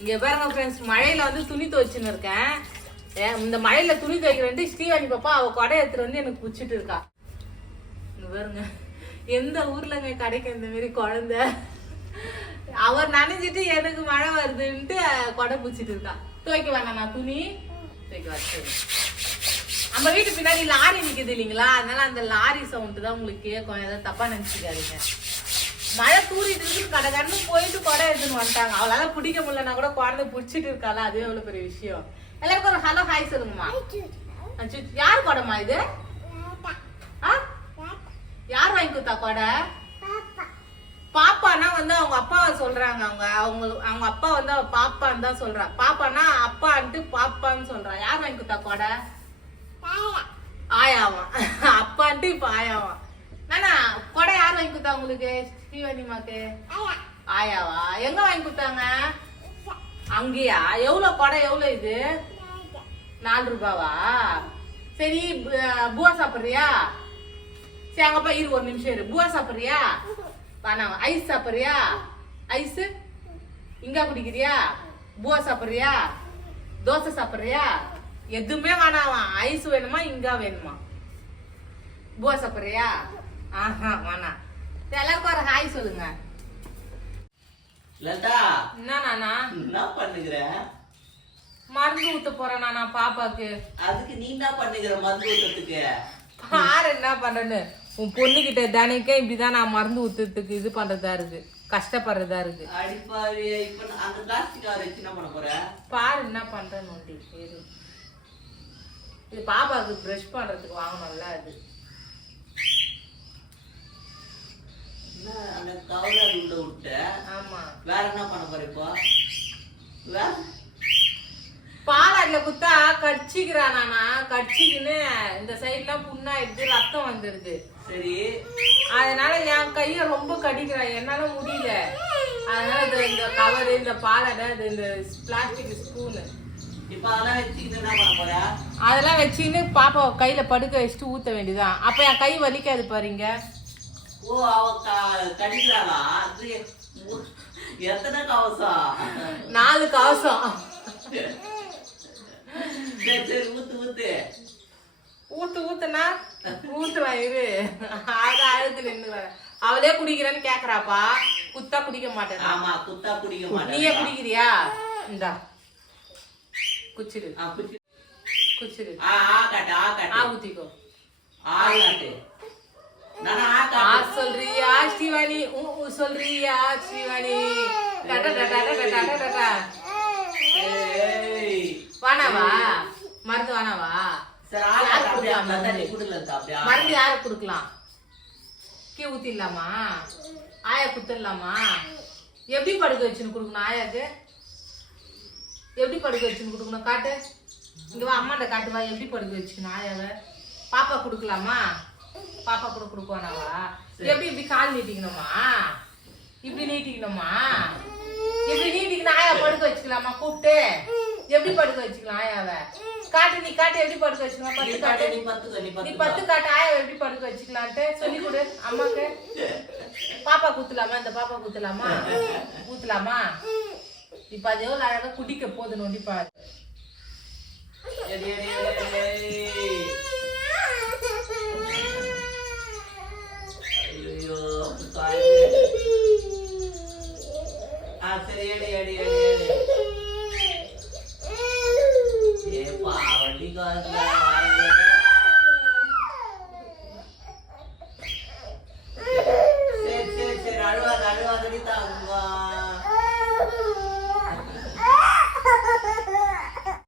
இங்கே பாருங்க ஃப்ரெண்ட்ஸ் மழையில வந்து துணி துவைச்சுன்னு இருக்கேன். இந்த மழையில துணி துவைக்கிறேன்ட்டு ஸ்ரீவாணி பாப்பா அவள் கொடை எடுத்துட்டு வந்து எனக்கு பிடிச்சிட்டு இருக்கா. இங்கே பாருங்க. எந்த ஊர்லங்க கிடைக்கும் இந்த மாரி குழந்தை? அவர் நனைஞ்சிட்டு எனக்கு மழை வருதுன்ட்டு கொடை பிடிச்சிட்டு இருக்கா. துவைக்க வேணாம் நான் துணி. துவைக்க வச்சு நம்ம வீட்டு பின்னாடி லாரி நிக்குது இல்லைங்களா? அதனால அந்த லாரி சவுண்ட் தான் உங்களுக்கு கேட்கும். ஏதாவது தப்பா நினச்சிக்காதீங்க. மழை தூரிட்டு இருக்கு கடகடன்னு போயிட்டு கொடை எடுத்துன்னு வந்துட்டாங்க. அவளால பிடிக்க முடியலன்னா கூட குழந்தை பிடிச்சிட்டு இருக்காளா? அதுவே எவ்வளவு பெரிய விஷயம். எல்லாருக்கும் ஒரு ஹலோ ஹாய் சொல்லுங்கம்மா. யார் கொடைமா இது? ஆ? யார் வாங்கி கொடுத்தா கொடை? பாப்பானா வந்து அவங்க அப்பாவை சொல்றாங்க அவங்க அவங்க அவங்க அப்பா வந்து அவ பாப்பான்னு தான் சொல்றா. பாப்பானா அப்பான்ட்டு பாப்பான்னு சொல்றா. யார் வாங்கி கொடுத்தா கொடை? ஆயாவான் அப்பான்ட்டு இப்ப ஆயாவான் அண்ணா கொடை யார் வாங்கி கொடுத்தா உங்களுக்கு? ஸ்ரீவனிமாக்கு ஆயாவா? எங்க வாங்கி கொடுத்தாங்க? அங்கேயா? எவ்வளவு கொடை எவ்வளவு இது? நாலு ரூபாவா? சரி பூவா சாப்பிட்றியா? சரி அங்கப்பா இரு ஒரு நிமிஷம் இரு. பூவா சாப்பிட்றியா? வேணாம் ஐஸ் சாப்பிட்றியா? ஐஸ்? இங்கா குடிக்கிறியா? பூவா சாப்பிட்றியா? தோசை சாப்பிட்றியா? எதுவுமே வேணாமா. ஐஸ் வேணுமா இங்கா வேணுமா? பூவா சாப்பிட்றியா? ஆஹா வேணாம் எல்லாருக்கும் ஒரு ஹாய் சொல்லுங்க. லதா. என்ன நானா? என்ன பண்ணுகிற? மருந்து ஊத்த போறேன் நானா பாப்பாக்கு. அதுக்கு நீ என்ன பண்ணுகிற மருந்து ஊத்தத்துக்கு பாரு என்ன பண்றேன்னு? உன் பொண்ணுகிட்ட தானேக்கே இப்படிதான் நான் மருந்து ஊத்துறதுக்கு இது பண்றதா இருக்கு. கஷ்டப்படுறதா இருக்கு. அடிப்பாவி இப்ப நான் அந்த பிளாஸ்டிக் கவர் வச்சு என்ன பண்ண போற? பாரு என்ன பண்றேன்னு ஒண்டி. இது பாப்பாவுக்கு ப்ரஷ் பண்றதுக்கு வாங்கணும்ல அது என்ன அந்த கவர் அது உள்ள விட்ட ஆமா. வேற என்ன பண்ண போற இப்போ? வேற பாலாட்ல குத்தா கடிச்சிக்கிறா நானா? கடிச்சிக்கின்னு இந்த சைட்லாம் புண்ணாயிடுது ரத்தம் வந்துடுது சரி. அதனால என் கைய ரொம்ப கடிக்கிறா. என்னால முடியல. அதனால இது இந்த கவர் இந்த பாலாடை இது இந்த பிளாஸ்டிக் ஸ்பூனு இப்ப அதெல்லாம் வச்சுக்கிட்டு என்ன பண்ண போற? அதெல்லாம் வச்சுன்னு பாப்பா கையில படுக்க வச்சுட்டு ஊத்த வேண்டியதுதான். அப்ப என் கை வலிக்காது பாருங்க ஓ அவ கடிக்கிறாளா எத்தனை கவசம் நாலு கவசம் சரி ஊத்து ஊத்து. ஊத்து ஊத்துனா ஊத்துறேன் இரு. அத அழுத்து நின்று அவளே குடிக்கிறேன்னு கேக்குறாப்பா. குத்தா குடிக்க மாட்டேன் ஆமா குத்தா குடிக்க நீயே மாட்டேன் குடிக்கிறியா? இந்தா. குச்சிடு ஆ, குச்சி. குச்சிடு ஆ ஆ காட்டு ஆ காட்டு. ஊத்திக்கோ ஆ ஆ ஆ காட்டு. சொல்றியா ஊ சொல்றியா ஸ்ரீவாணி? டடா டடா டடா டடா. வானாவா மருந்து வானாவா மருந்து யாருக்கு கொடுக்கலாம்? கீ ஊத்திடலாமா? ஆயா குத்துடலாமா எப்படி படுக்க வச்சுன்னு கொடுக்கணும் ஆயாக்கு? எப்படி படுக்க வச்சுன்னு கொடுக்கணும்? காட்டு. இங்க வா அம்மாட்ட காட்டு வா எப்படி படுக்க வச்சுக்கணும் ஆயாவை? பாப்பா கொடுக்கலாமா? பாப்பா கூட கொடுப்பானாவா எப்படி இப்படி கால் நீட்டிக்கணுமா? இப்படி நீட்டிக்கணுமா? இப்படி நீட்டிக்கணும் ஆயா படுக்க வச்சுக்கலாமா? கூப்பிட்டு. எப்படி படுக்க வச்சுக்கலாம் ஆயாவை? காட்டு நீ காட்டு எப்படி படுக்க வச்சுக்கலாம்? பத்து காட்டு. நீ பத்துக்கோ, நீ. பத்து காட்டு. ஆயா எப்படி படுக்க வச்சுக்கலான்ட்டு சொல்லி கொடு. அம்மாக்கு. பாப்பா குத்துலாமா? இந்த பாப்பா குத்துலாமா? ஊத்தலாமா இப்ப அது எவ்வளவு அழகா குடிக்க போகுது நோண்டி பாரு.